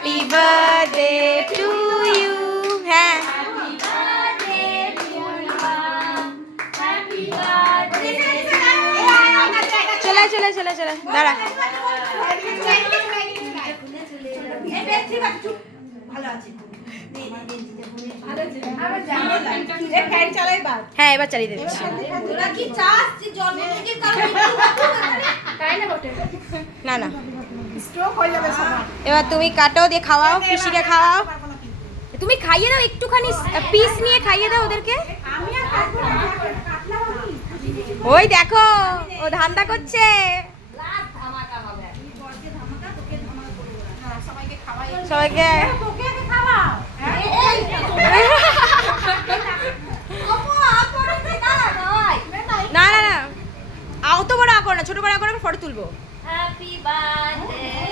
Happy birthday to you. হ্যাঁ চলে চলে চলে চলে দাঁড়া। হ্যাঁ এবার চালিয়ে দিচ্ছি। না না এবার তুমি কাটো, দিয়ে খাওয়াও, পিসিকে খাওয়াও। তুমি খাইয়ে দাও, একটুখানি পিস নিয়ে খাইয়ে দাও ওদেরকে। ওই দেখো ও ধান্দা করছে। সবাইকে না না না অত বড় করো না, ছোট বড় করে ফটো তুলবো। Happy birthday